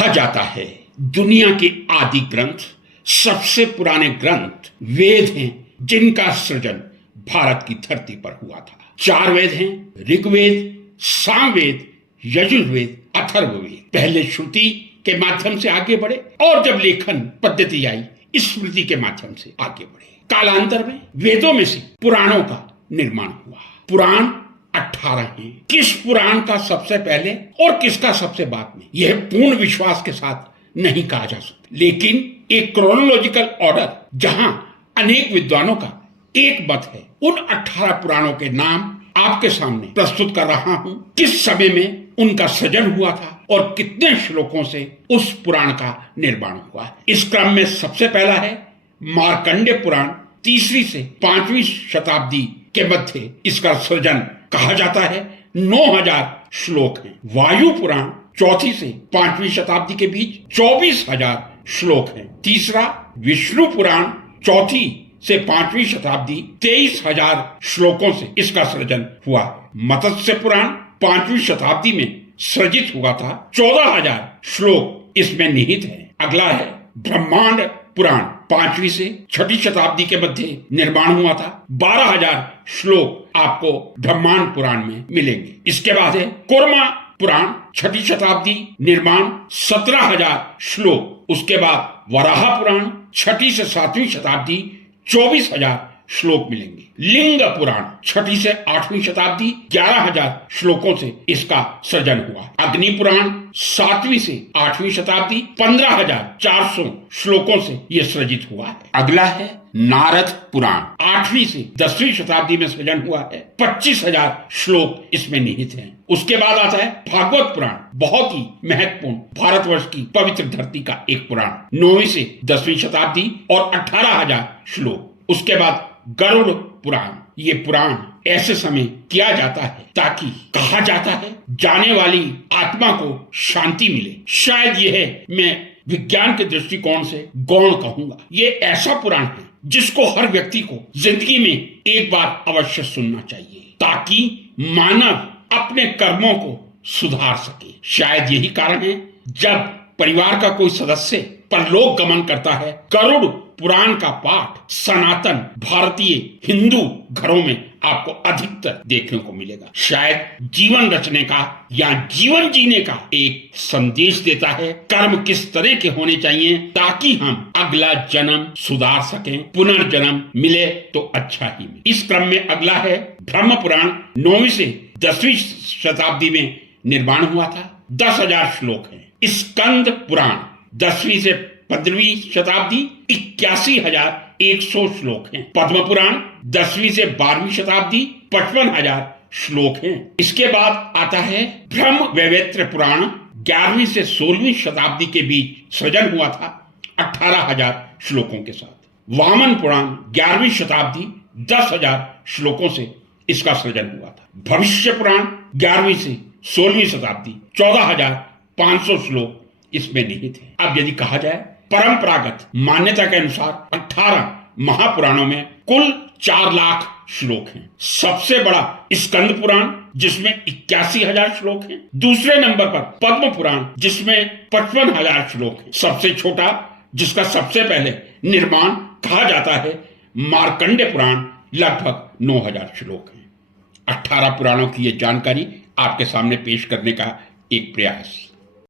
कहा जाता है दुनिया के आदि ग्रंथ, सबसे पुराने ग्रंथ वेद हैं जिनका सृजन भारत की धरती पर हुआ था। 4 वेद हैं, ऋग्वेद, सामवेद, यजुर्वेद, अथर्ववेद। पहले श्रुति के माध्यम से आगे बढ़े और जब लेखन पद्धति आई स्मृति के माध्यम से आगे बढ़े। कालांतर में वेदों में से पुराणों का निर्माण हुआ। पुराण 18 हैं। किस पुराण का सबसे पहले और किसका सबसे बाद में, यह पूर्ण विश्वास के साथ नहीं कहा जा सकता, लेकिन एक क्रोनोलॉजिकल ऑर्डर जहां अनेक विद्वानों का एक मत है, उन 18 पुराणों के नाम आपके सामने प्रस्तुत कर रहा हूं। किस समय में उनका सृजन हुआ था और कितने श्लोकों से उस पुराण का निर्माण हुआ है। इस क्रम में सबसे पहला है मार्कंडेय पुराण। 3वीं से 5वीं शताब्दी के मध्य इसका सृजन कहा जाता है। 9000 श्लोक हैं। वायु पुराण 4वीं से 5वीं शताब्दी के बीच 24,000 श्लोक हैं। तीसरा विष्णु पुराण 4वीं से 5वीं शताब्दी 23,000 श्लोकों से इसका सृजन हुआ है। मत्स्य पुराण 5वीं शताब्दी में सृजित हुआ था। 14,000 श्लोक इसमें निहित हैं। अगला है ब्रह्मांड पुराण 5वीं से 6वीं शताब्दी के मध्य निर्माण हुआ था। 12,000 श्लोक आपको ब्रह्मांड पुराण में मिलेंगे। इसके बाद है कूर्मा पुराण 6वीं शताब्दी निर्माण 17,000 श्लोक। उसके बाद वराह पुराण 6वीं से 7वीं शताब्दी 24,000 श्लोक मिलेंगे। लिंग पुराण 6वीं से 8वीं शताब्दी 11,000 श्लोकों से इसका सृजन हुआ। अग्नि पुराण 7वीं से 8वीं शताब्दी 15,400 श्लोकों से यह सृजित हुआ है। अगला है नारद पुराण 8वीं से 10वीं शताब्दी में सृजन हुआ है। 25,000 श्लोक इसमें निहित हैं। उसके बाद आता है भागवत पुराण, बहुत ही महत्वपूर्ण भारतवर्ष की पवित्र धरती का एक पुराण, 9वीं से 10वीं शताब्दी और 18,000 श्लोक। उसके बाद गरुड़ पुराण। ये पुराण ऐसे समय किया जाता है ताकि कहा जाता है जाने वाली आत्मा को शांति मिले। शायद यह मैं विज्ञान के दृष्टिकोण से गौण कहूंगा। ये ऐसा पुराण है जिसको हर व्यक्ति को जिंदगी में एक बार अवश्य सुनना चाहिए ताकि मानव अपने कर्मों को सुधार सके। शायद यही कारण है जब परिवार का कोई सदस्य परलोक गमन करता है, गरुड़ पुराण का पाठ सनातन भारतीय हिंदू घरों में आपको अधिकतर देखने को मिलेगा। शायद जीवन रचने का या जीवन जीने का एक संदेश देता है। कर्म किस तरह के होने चाहिए ताकि हम अगला जन्म सुधार सकें, पुनर्जन्म मिले तो अच्छा ही मिले। इस क्रम में अगला है ब्रह्म पुराण। 9वीं से 10वीं शताब्दी में निर्माण हुआ था। 10,000 श्लोक हैं। स्कंद पुराण 10वीं से 15वीं शताब्दी 81,100 श्लोक हैं। पद्म पुराण 10वीं से 12वीं शताब्दी 55,000 श्लोक हैं। इसके बाद आता है ब्रह्म वैवर्त पुराण 11वीं से 16वीं शताब्दी के बीच सृजन हुआ था 18,000 श्लोकों के साथ। वामन पुराण 11वीं शताब्दी 10,000 श्लोकों से इसका सृजन हुआ था। भविष्य पुराण 11वीं से 16वीं शताब्दी 14,500 श्लोक इसमें निहित है। अब यदि कहा जाए परंपरागत मान्यता के अनुसार 18 महापुराणों में कुल 4 लाख श्लोक हैं। सबसे बड़ा स्कंद पुराण जिसमें 81,000 श्लोक हैं। दूसरे नंबर पर पद्म पुराण जिसमें 55,000 श्लोक हैं। सबसे छोटा जिसका सबसे पहले निर्माण कहा जाता है मार्कंडेय पुराण, लगभग 9,000 श्लोक हैं। 18 पुराणों की यह जानकारी आपके सामने पेश करने का एक प्रयास।